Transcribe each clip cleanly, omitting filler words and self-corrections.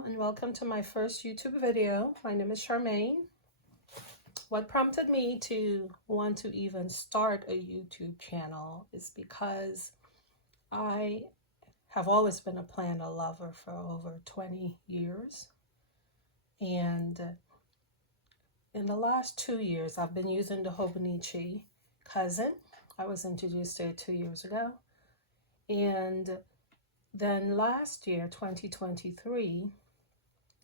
Hello and welcome to my first YouTube video. My name is Charmaine. What prompted me to want to even start a YouTube channel is because I have always been a planner lover for over 20 years. And in the last 2 years, I've been using the Hobonichi cousin. I was introduced to it 2 years ago. And then last year, 2023,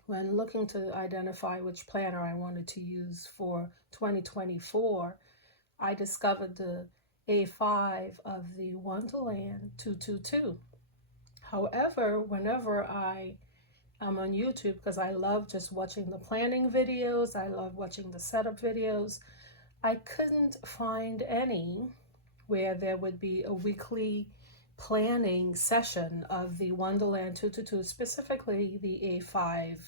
when looking to identify which planner I wanted to use for 2024, I discovered the A5 of the Wonderland 222. However, whenever I am on YouTube, because I love just watching the planning videos, I love watching the setup videos, I couldn't find any where there would be a weekly planning session of the Wonderland 222, specifically the A5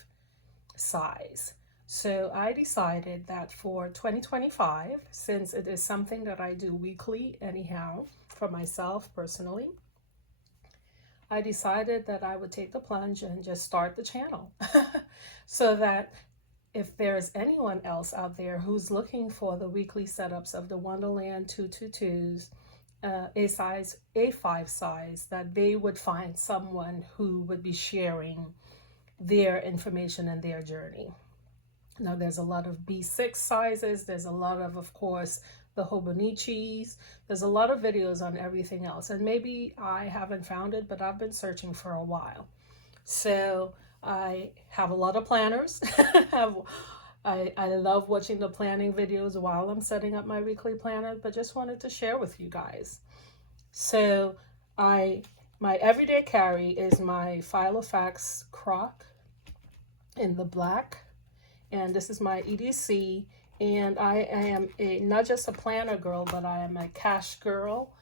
size. So I decided that for 2025, since it is something that I do weekly anyhow for myself personally, I decided that I would take the plunge and just start the channel so that if there's anyone else out there who's looking for the weekly setups of the Wonderland 222s, A5 size, that they would find someone who would be sharing their information and their journey. Now there's a lot of B6 sizes, there's a lot of course, the Hobonichis, there's a lot of videos on everything else, and maybe I haven't found it, but I've been searching for a while. So I have a lot of planners. I love watching the planning videos while I'm setting up my weekly planner, but just wanted to share with you guys. So my everyday carry is my Filofax crock in the black, and this is my EDC, and I am not just a planner girl, but I am a cash girl.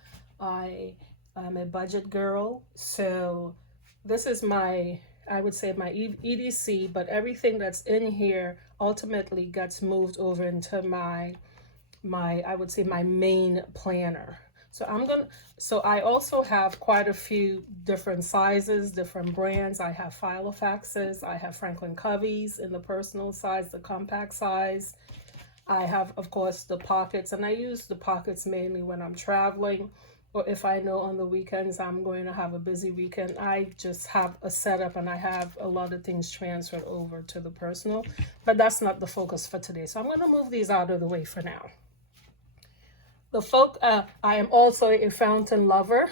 I am a budget girl. So this is my, I would say my EDC, but everything that's in here ultimately gets moved over into my I would say my main planner. So I also have quite a few different sizes, different brands. I have Filofaxes, I have Franklin Coveys in the personal size, the compact size. I have, of course, the pockets, and I use the pockets mainly when I'm traveling, or if I know on the weekends I'm going to have a busy weekend. I just have a setup and I have a lot of things transferred over to the personal, but that's not the focus for today. So I'm going to move these out of the way for now. I am also a fountain lover.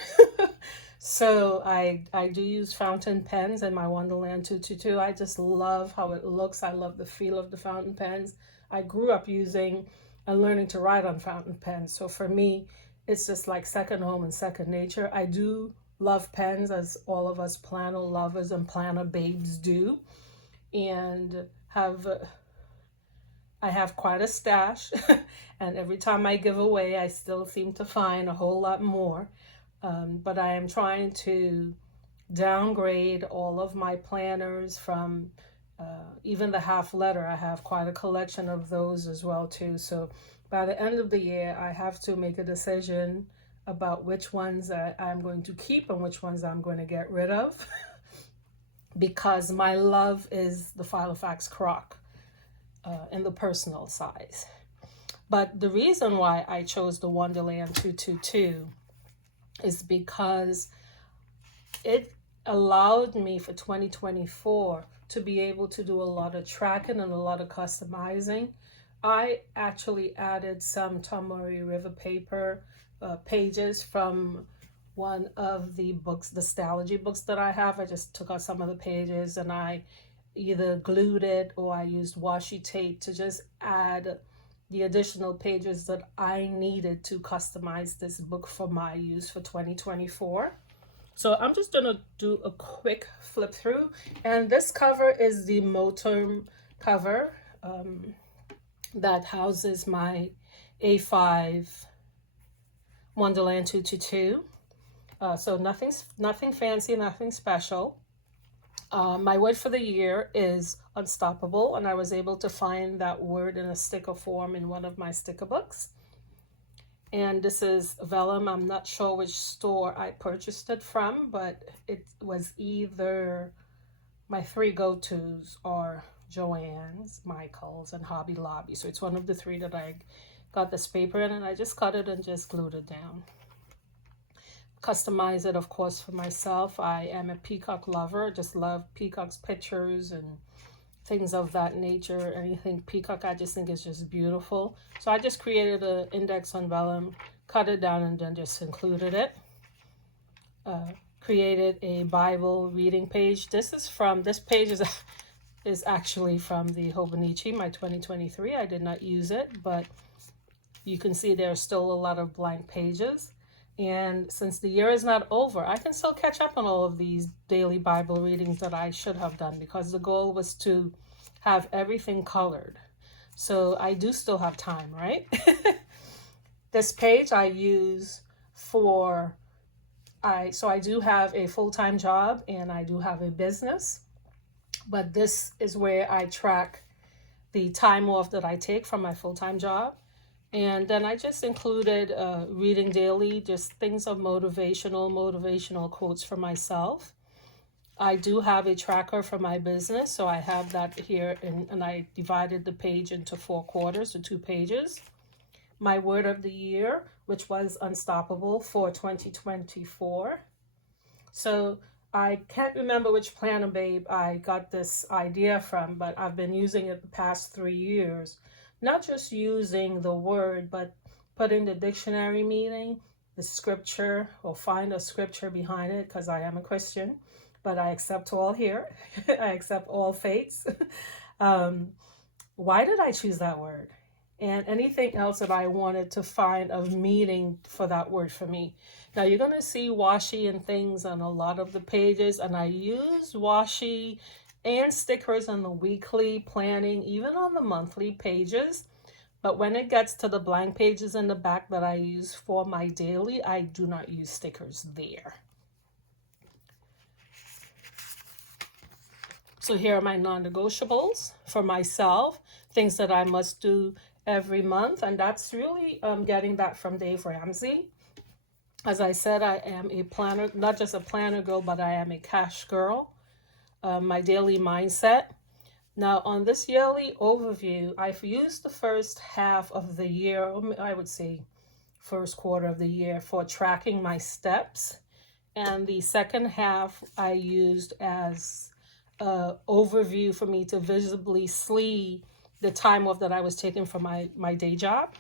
So I do use fountain pens in my Wonderland 222. I just love how it looks. I love the feel of the fountain pens. I grew up using and learning to write on fountain pens. So for me, it's just like second home and second nature. I do love pens, as all of us planner lovers and planner babes do. And I have quite a stash, and every time I give away, I still seem to find a whole lot more. But I am trying to downgrade all of my planners from even the half letter. I have quite a collection of those as well too. So by the end of the year, I have to make a decision about which ones I'm going to keep and which ones I'm going to get rid of because my love is the Filofax crock. In the personal size. But the reason why I chose the Wonderland 222 is because it allowed me for 2024 to be able to do a lot of tracking and a lot of customizing. I actually added some Tomori River paper pages from one of the books, the Stalogy books that I have. I just took out some of the pages and I either glued it or I used washi tape to just add the additional pages that I needed to customize this book for my use for 2024. So I'm just gonna do a quick flip through, and this cover is the Motorm cover that houses my A5 Wonderland 222. So nothing fancy, nothing special. My word for the year is unstoppable, and I was able to find that word in a sticker form in one of my sticker books. And this is vellum. I'm not sure which store I purchased it from, but it was either my three go-tos are Joann's, Michael's, and Hobby Lobby. So it's one of the three that I got this paper in, and I just cut it and just glued it down. Customize it, of course, for myself. I am a peacock lover. Just love peacock's pictures and things of that nature. Anything peacock, I just think is just beautiful. So I just created an index on vellum, cut it down, and then just included it. Created a Bible reading page. This page is actually from the Hobonichi, my 2023. I did not use it, but you can see there's still a lot of blank pages. And since the year is not over, I can still catch up on all of these daily Bible readings that I should have done, because the goal was to have everything colored. So I do still have time, right? This page I use for, so I do have a full-time job and I do have a business, but this is where I track the time off that I take from my full-time job. And then I just included reading daily, just things of motivational quotes for myself. I do have a tracker for my business, so I have that here, and I divided the page into 4 quarters, so 2 pages. My word of the year, which was unstoppable for 2024. So I can't remember which planner babe I got this idea from, but I've been using it the past 3 years. Not just using the word, but putting the dictionary meaning, the scripture, or find a scripture behind it, because I am a Christian, but I accept all here. I accept all faiths. Why did I choose that word? And anything else that I wanted to find of meaning for that word for me. Now you're going to see washi and things on a lot of the pages, and I use washi and stickers on the weekly planning, even on the monthly pages. But when it gets to the blank pages in the back that I use for my daily, I do not use stickers there. So here are my non-negotiables for myself, things that I must do every month. And that's really getting that from Dave Ramsey. As I said, I am a planner, not just a planner girl, but I am a cash girl. My daily mindset. Now on this yearly overview, I've used the first half of the year, I would say first quarter of the year, for tracking my steps. And the second half I used as an overview for me to visibly see the time off that I was taking from my day job.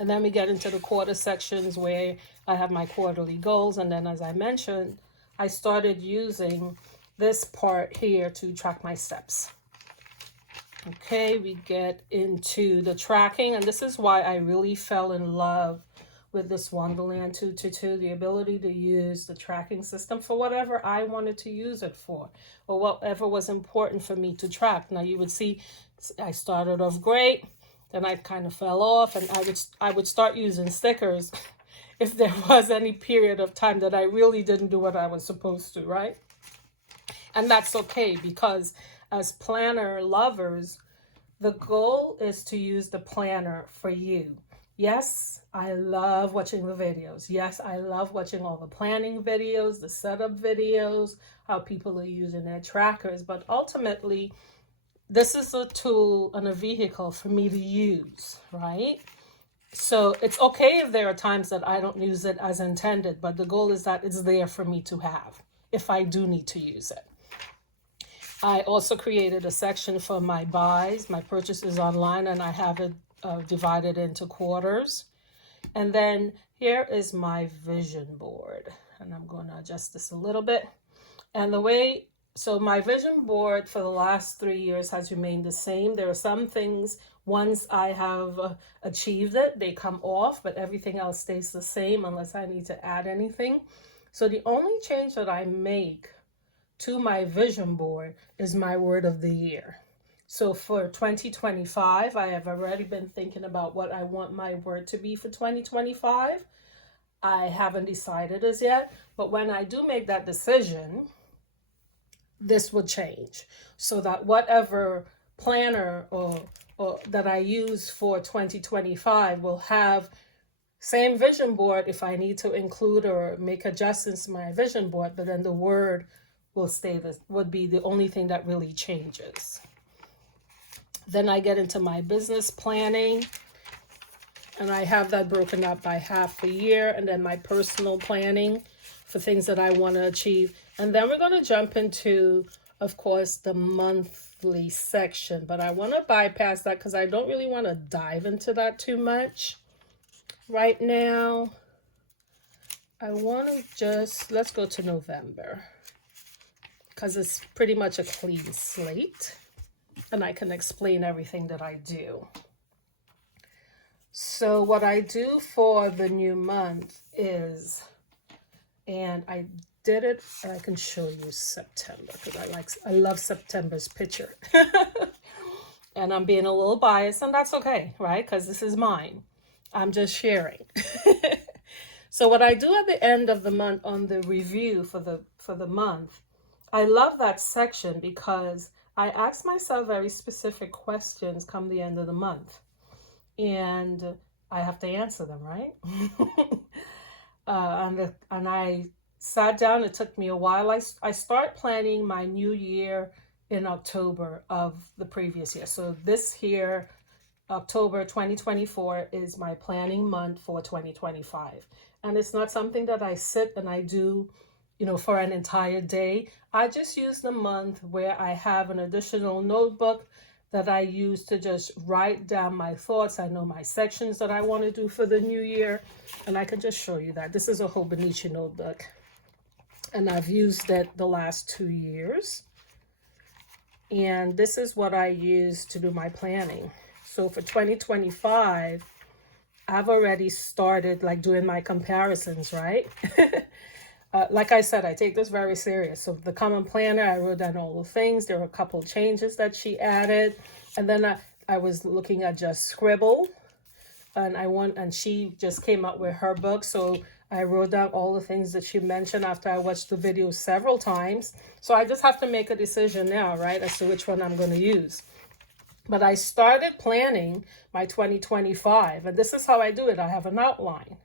And then we get into the quarter sections where I have my quarterly goals. And then, as I mentioned, I started using this part here to track my steps. Okay, we get into the tracking, and this is why I really fell in love with this Wonderland 222, the ability to use the tracking system for whatever I wanted to use it for, or whatever was important for me to track. Now you would see I started off great, then I kind of fell off, and I would start using stickers if there was any period of time that I really didn't do what I was supposed to, right? And that's okay, because as planner lovers, the goal is to use the planner for you. Yes, I love watching the videos. Yes, I love watching all the planning videos, the setup videos, how people are using their trackers. But ultimately, this is a tool and a vehicle for me to use, right? So it's okay if there are times that I don't use it as intended, but the goal is that it's there for me to have if I do need to use it. I also created a section for my buys, my purchases online, and I have it divided into quarters. And then here is my vision board, and I'm going to adjust this a little bit. And so my vision board for the last 3 years has remained the same. There are some things, once I have achieved it, they come off, but everything else stays the same unless I need to add anything. So the only change that I make to my vision board is my word of the year. So for 2025, I have already been thinking about what I want my word to be for 2025. I haven't decided as yet, but when I do make that decision, this will change, so that whatever planner or that I use for 2025 will have same vision board if I need to include or make adjustments to my vision board, but then the word will stay this, would be the only thing that really changes. Then I get into my business planning, and I have that broken up by half a year, and then my personal planning for things that I want to achieve. And then we're going to jump into, of course, the monthly section, but I want to bypass that because I don't really want to dive into that too much right now. I want to just, let's go to November because it's pretty much a clean slate and I can explain everything that I do. So what I do for the new month is, and I did it, I can show you September because I love September's picture. And I'm being a little biased, and that's okay, right? Because this is mine. I'm just sharing. So what I do at the end of the month on the review for the month, I love that section because I ask myself very specific questions come the end of the month. And I have to answer them, right? And I sat down. It took me a while. I start planning my new year in October of the previous year. So this here, October 2024, is my planning month for 2025. And it's not something that I sit and I do, for an entire day. I just use the month where I have an additional notebook that I use to just write down my thoughts. I know my sections that I want to do for the new year, and I can just show you that. This is a Hobonichi notebook, and I've used it the last 2 years. And this is what I use to do my planning. So for 2025, I've already started doing my comparisons, right? Like I said, I take this very serious. So the common planner, I wrote down all the things. There were a couple changes that she added. And then I was looking at just Scribble. And she just came out with her book. So I wrote down all the things that she mentioned after I watched the video several times. So I just have to make a decision now, right, as to which one I'm going to use. But I started planning my 2025. And this is how I do it. I have an outline.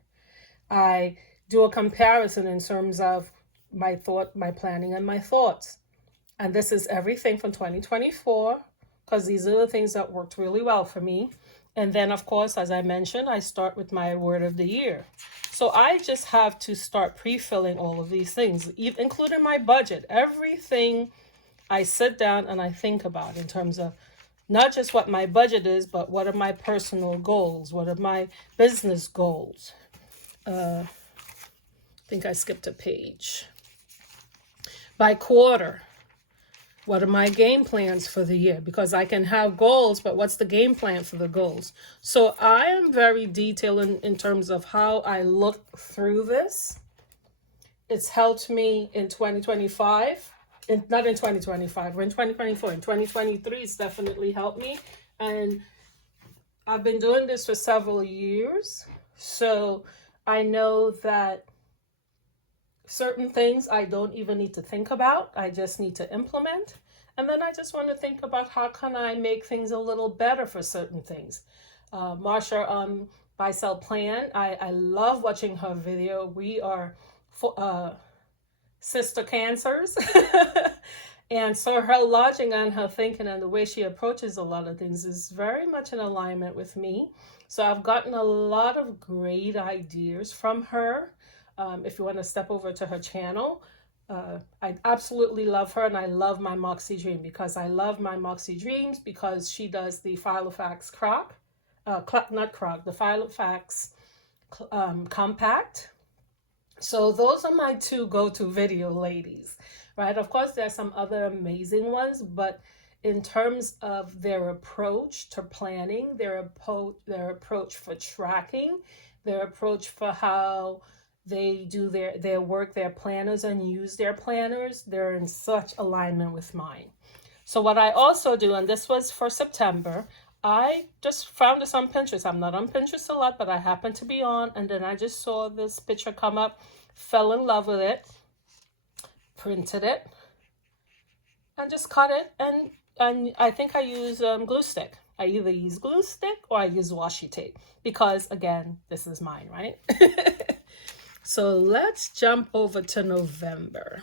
I do a comparison in terms of my planning and my thoughts. And this is everything from 2024, because these are the things that worked really well for me. And then, of course, as I mentioned, I start with my word of the year. So I just have to start pre-filling all of these things, including my budget. Everything I sit down and I think about in terms of not just what my budget is, but what are my personal goals? What are my business goals? I think I skipped a page. By quarter, what are my game plans for the year? Because I can have goals, but what's the game plan for the goals? So I am very detailed in terms of how I look through this. It's helped me in 2025. Not in 2025, we're in 2024. In 2023, it's definitely helped me. And I've been doing this for several years. So I know that certain things I don't even need to think about. I just need to implement. And then I just want to think about how can I make things a little better for certain things. Marsha Buy Sell Plan, I love watching her video. We are sister cancers. And so her logic and her thinking and the way she approaches a lot of things is very much in alignment with me. So I've gotten a lot of great ideas from her. If you want to step over to her channel, I absolutely love her, and I love my Moxie Dream because I love my Moxie Dreams because she does the Filofax the Filofax Compact. So those are my two go-to video ladies, right? Of course, there are some other amazing ones, but in terms of their approach to planning, their approach for tracking, their approach for how they do their work, their planners, and use their planners, they're in such alignment with mine. So what I also do, and this was for September, I just found this on Pinterest. I'm not on Pinterest a lot, but I happened to be on, and then I just saw this picture come up, fell in love with it, printed it, and just cut it, and I think I use glue stick. I either use glue stick or I use washi tape because, again, this is mine, right? So let's jump over to November.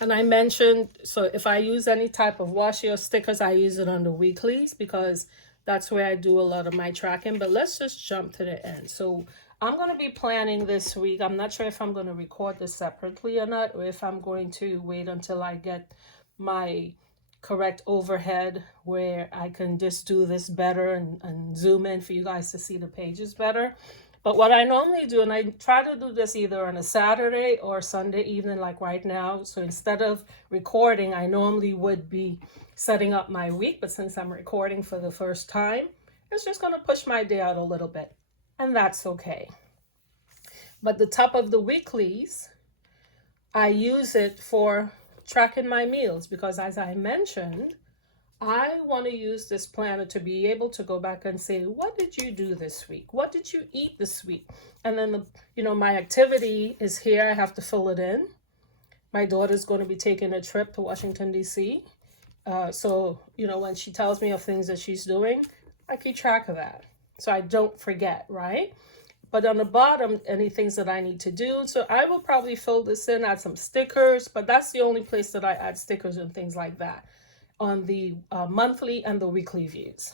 And I mentioned, so if I use any type of washi or stickers, I use it on the weeklies because that's where I do a lot of my tracking. But let's just jump to the end. So I'm going to be planning this week. I'm not sure if I'm going to record this separately or not, or if I'm going to wait until I get my correct overhead where I can just do this better and zoom in for you guys to see the pages better. But what I normally do, and I try to do this either on a Saturday or Sunday evening, like right now. So instead of recording, I normally would be setting up my week. But since I'm recording for the first time, it's just going to push my day out a little bit. And that's okay. But the top of the weeklies, I use it for tracking my meals because, as I mentioned, I want to use this planner to be able to go back and say, what did you do this week? What did you eat this week? And then, my activity is here. I have to fill it in. My daughter's going to be taking a trip to Washington, D.C. So, when she tells me of things that she's doing, I keep track of that. So I don't forget, right? But on the bottom, any things that I need to do. So I will probably fill this in, add some stickers, but that's the only place that I add stickers and things like that, on the monthly and the weekly views.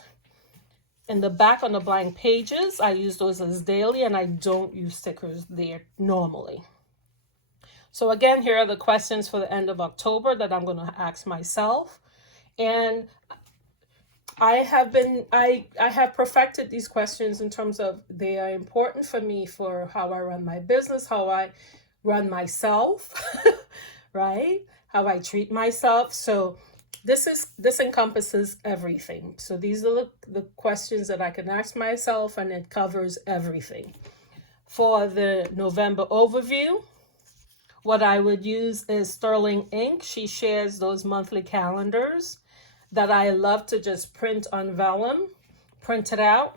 In the back on the blank pages, I use those as daily, and I don't use stickers there normally. So again, here are the questions for the end of October that I'm going to ask myself. And I have perfected these questions in terms of they are important for me for how I run my business, how I run myself, right? How I treat myself. So this encompasses everything. So these are the questions that I can ask myself, and it covers everything. For the November overview, what I would use is Sterling Ink. She shares those monthly calendars that I love to just print on vellum, print it out,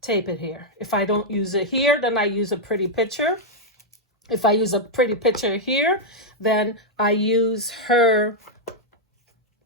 tape it here. If I don't use it here, then I use a pretty picture. If I use a pretty picture here, then I use her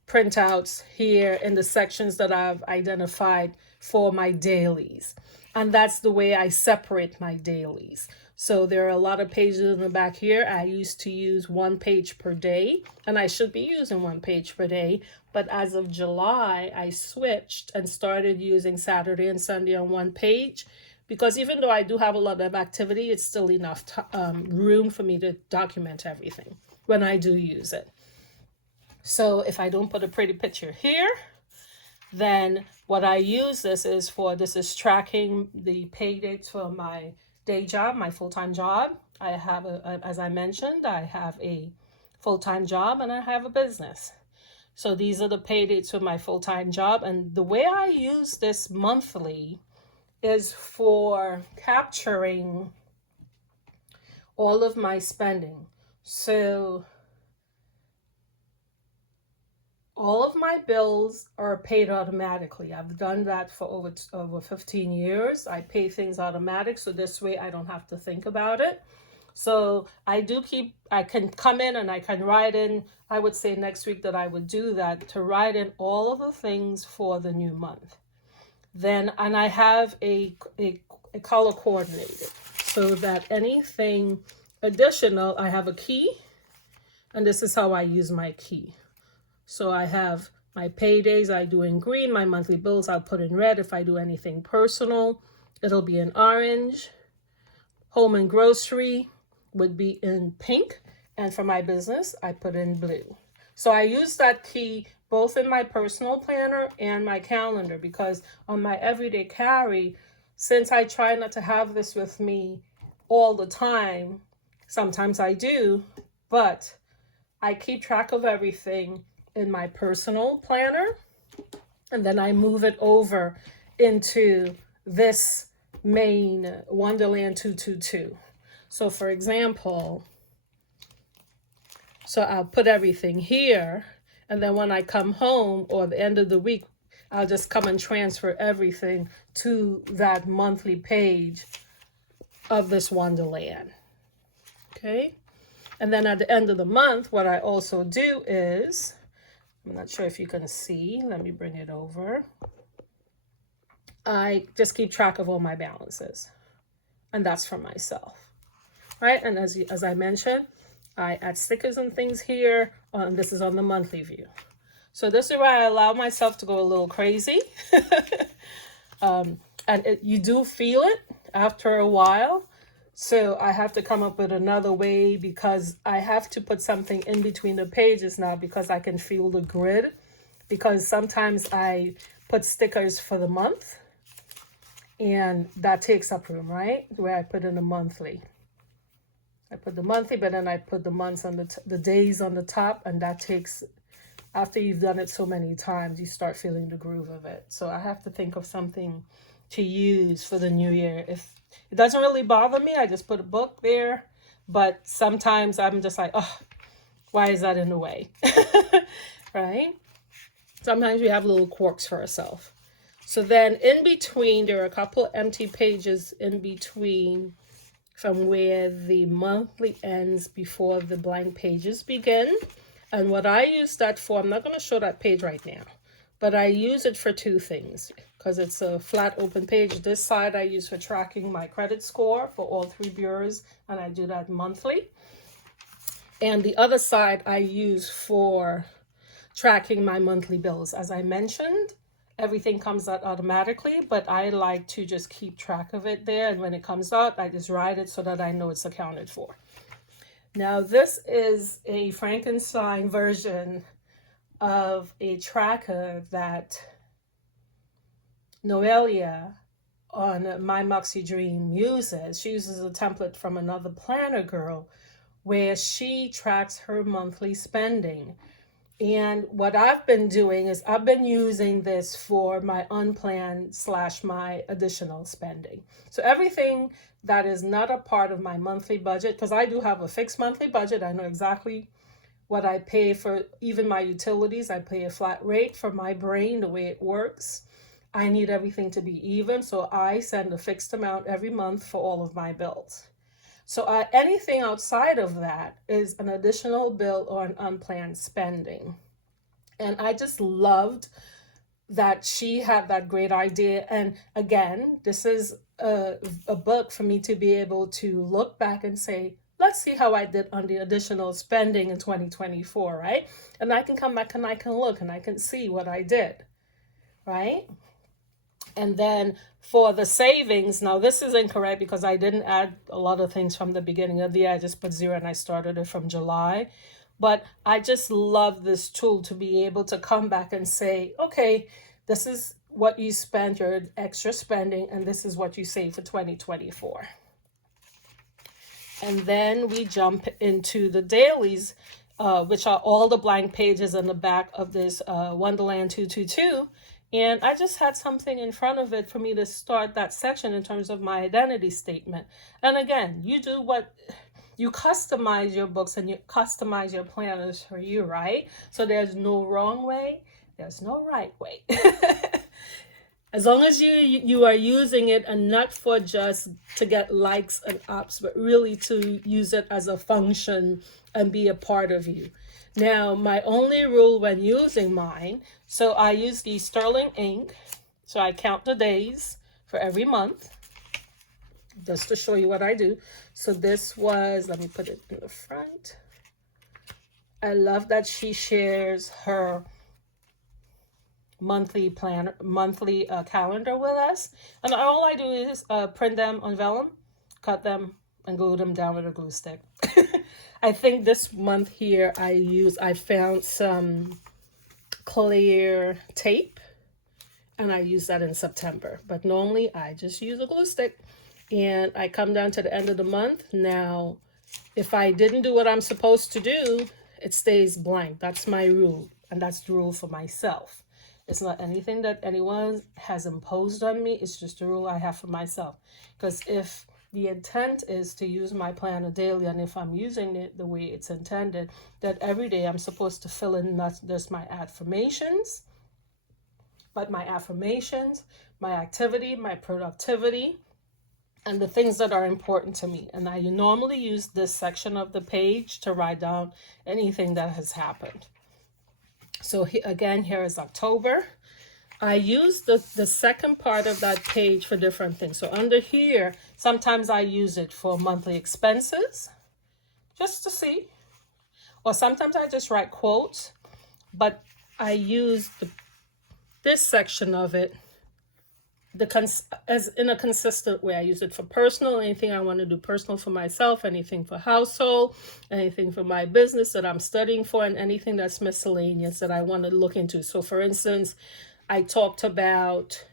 printouts here in the sections that I've identified for my dailies. And that's the way I separate my dailies. So there are a lot of pages in the back here. I used to use 1 page per day, and I should be using 1 page per day. But as of July, I switched and started using Saturday and Sunday on 1 page, because even though I do have a lot of activity, it's still enough room for me to document everything when I do use it. So if I don't put a pretty picture here, then what I use this is tracking the pay dates for my day job, my full-time job. I have, as I mentioned, I have a full-time job and I have a business. So these are the pay dates for my full-time job. And the way I use this monthly is for capturing all of my spending. So all of my bills are paid automatically. I've done that for over 15 years. I pay things automatic, so this way I don't have to think about it. So I can come in and I can write in, I would say next week that I would do that, to write in all of the things for the new month. And I have a color coordinated so that anything additional, I have a key, and this is how I use my key. So I have my paydays, I do in green. My monthly bills, I'll put in red. If I do anything personal, it'll be in orange. Home and grocery would be in pink. And for my business, I put in blue. So I use that key both in my personal planner and my calendar, because on my everyday carry, since I try not to have this with me all the time, sometimes I do, but I keep track of everything in my personal planner, and then I move it over into this main Wonderland 222. So for example, so I'll put everything here, and then when I come home or the end of the week, I'll just come and transfer everything to that monthly page of this Wonderland. Okay. And then at the end of the month, what I also do is, I'm not sure if you can see, let me bring it over. I just keep track of all my balances, and that's for myself, right? And as I mentioned, I add stickers and things here. And this is on the monthly view. So this is where I allow myself to go a little crazy. And you do feel it after a while. So I have to come up with another way, because I have to put something in between the pages now, because I can feel the grid. Because sometimes I put stickers for the month, and that takes up room, right? Where I put in the monthly. I put the monthly, but then I put the months on the days on the top, and that takes, after you've done it so many times, you start feeling the groove of it. So I have to think of something to use for the new year. If it doesn't really bother me, I just put a book there. But sometimes I'm just like, oh, why is that in the way? Right? Sometimes we have little quirks for ourselves. So then in between, there are a couple empty pages in between from where the monthly ends before the blank pages begin. And what I use that for, I'm not going to show that page right now, but I use it for two things, because it's a flat open page. This side I use for tracking my credit score for all 3 bureaus, and I do that monthly. And the other side I use for tracking my monthly bills. As I mentioned, everything comes out automatically, but I like to just keep track of it there. And when it comes out, I just write it so that I know it's accounted for. Now, this is a Frankenstein version of a tracker that Noelia on My Moxie Dream uses. She uses a template from another planner girl where she tracks her monthly spending. And what I've been doing is I've been using this for my unplanned / my additional spending. So everything that is not a part of my monthly budget, because I do have a fixed monthly budget. I know exactly what I pay for, even my utilities. I pay a flat rate for my brain, the way it works. I need everything to be even. So I send a fixed amount every month for all of my bills. So anything outside of that is an additional bill or an unplanned spending. And I just loved that she had that great idea. And again, this is a book for me to be able to look back and say, let's see how I did on the additional spending in 2024, right? And I can come back and I can look and I can see what I did, right? And then for the savings, now this is incorrect because I didn't add a lot of things from the beginning of the year. I just put 0 and I started it from July. But I just love this tool to be able to come back and say, okay, this is what you spent, your extra spending, and this is what you save for 2024. And then we jump into the dailies, which are all the blank pages in the back of this Wonderland 222. And I just had something in front of it for me to start that section in terms of my identity statement. And again, you do what you customize your books and you customize your planners for you, right? So there's no wrong way, there's no right way. As long as you are using it and not for just to get likes and ups, but really to use it as a function and be a part of you. Now, my only rule when using mine, so I use the sterling ink. So I count the days for every month, just to show you what I do. So this was, let me put it in the front. I love that she shares her monthly calendar with us. And all I do is print them on vellum, cut them, and glue them down with a glue stick. I think this month here I found some clear tape and I used that in September. But normally I just use a glue stick and I come down to the end of the month. Now, if I didn't do what I'm supposed to do, it stays blank. That's my rule, and that's the rule for myself. It's not anything that anyone has imposed on me. It's just a rule I have for myself. Because if the intent is to use my planner daily, and if I'm using it the way it's intended, that every day I'm supposed to fill in not just my affirmations, but my affirmations, my activity, my productivity, and the things that are important to me. And I normally use this section of the page to write down anything that has happened. So again, here is October. I use the second part of that page for different things. So under here, sometimes I use it for monthly expenses, just to see, or sometimes I just write quotes, but I use this section of it as in a consistent way. I use it for personal, anything I want to do personal for myself, anything for household, anything for my business that I'm studying for, and anything that's miscellaneous that I want to look into. So for instance, I talked about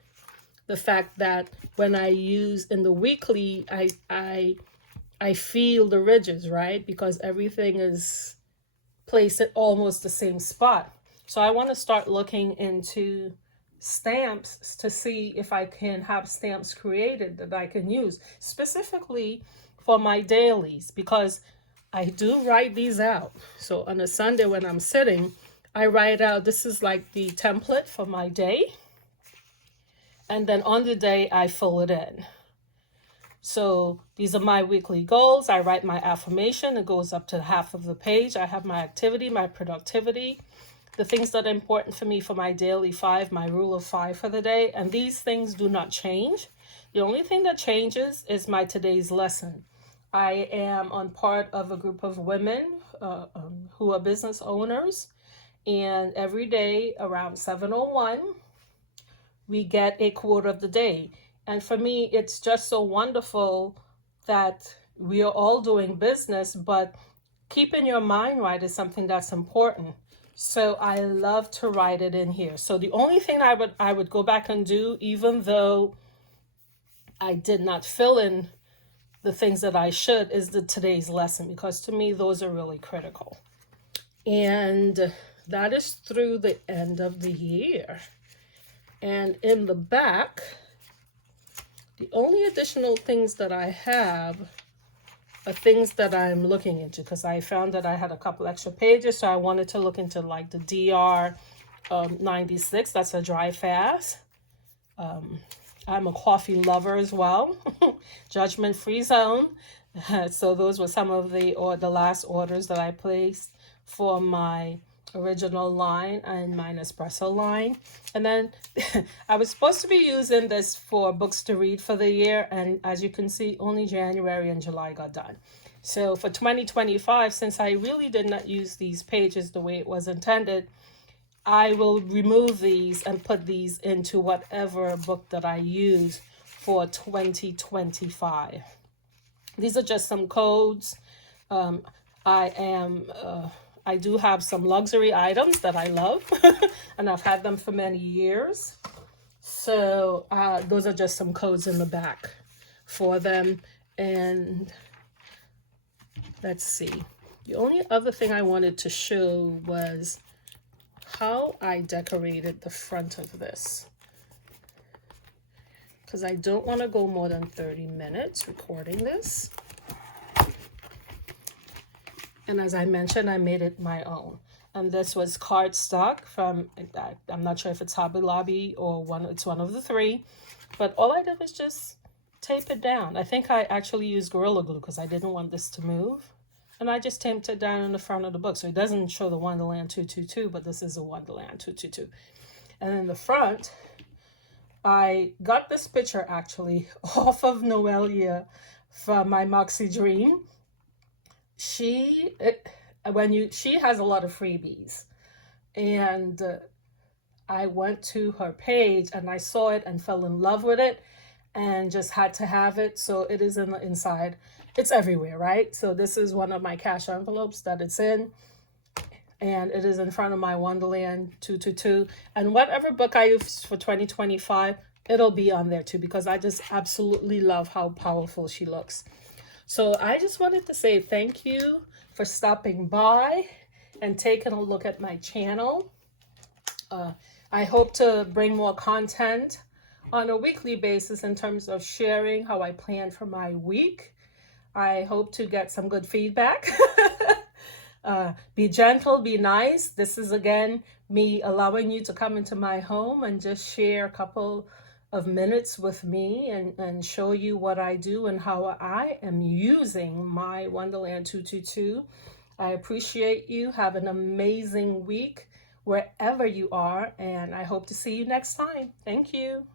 the fact that when I use in the weekly, I feel the ridges, right? Because everything is placed at almost the same spot. So I want to start looking into stamps to see if I can have stamps created that I can use specifically for my dailies, because I do write these out. So on a Sunday when I'm sitting, I write out, this is like the template for my day. And then on the day, I fill it in. So these are my weekly goals. I write my affirmation. It goes up to half of the page. I have my activity, my productivity, the things that are important for me for my daily 5, my rule of 5 for the day. And these things do not change. The only thing that changes is my today's lesson. I am on part of a group of women who are business owners. And every day around 7:01, we get a quote of the day. And for me, it's just so wonderful that we are all doing business, but keeping your mind right is something that's important. So I love to write it in here. So the only thing I would go back and do, even though I did not fill in the things that I should, is the today's lesson, because to me, those are really critical. And that is through the end of the year. And in the back, the only additional things that I have are things that I'm looking into, because I found that I had a couple extra pages, so I wanted to look into like the DR 96. That's a dry fast. I'm a coffee lover as well. Judgment-free zone. So those were some of the last orders that I placed for my original line and my Nespresso line. And then I was supposed to be using this for books to read for the year, and as you can see, only January and July got done. So for 2025, since I really did not use these pages the way it was intended, I will remove these and put these into whatever book that I use for 2025. These are just some codes. I do have some luxury items that I love, and I've had them for many years. So those are just some codes in the back for them. And let's see. The only other thing I wanted to show was how I decorated the front of this, because I don't want to go more than 30 minutes recording this. And as I mentioned, I made it my own. And this was cardstock from, I'm not sure if it's Hobby Lobby or it's one of the three. But all I did was just tape it down. I think I actually used Gorilla Glue because I didn't want this to move. And I just taped it down in the front of the book. So it doesn't show the Wonderland 222, but this is a Wonderland 222. And in the front, I got this picture actually off of Noelia from my Moxie Dream. She has a lot of freebies, and I went to her page and I saw it and fell in love with it and just had to have it. So it is in the inside. It's everywhere, right? So this is one of my cash envelopes that it's in, and it is in front of my Wonderland 222. And whatever book I use for 2025, it'll be on there too, because I just absolutely love how powerful she looks. So I just wanted to say thank you for stopping by and taking a look at my channel. I hope to bring more content on a weekly basis in terms of sharing how I plan for my week. I hope to get some good feedback. Be gentle, be nice. This is, again, me allowing you to come into my home and just share a couple of minutes with me and show you what I do and how I am using my Wonderland 222. I appreciate you. Have an amazing week wherever you are, and I hope to see you next time. Thank you.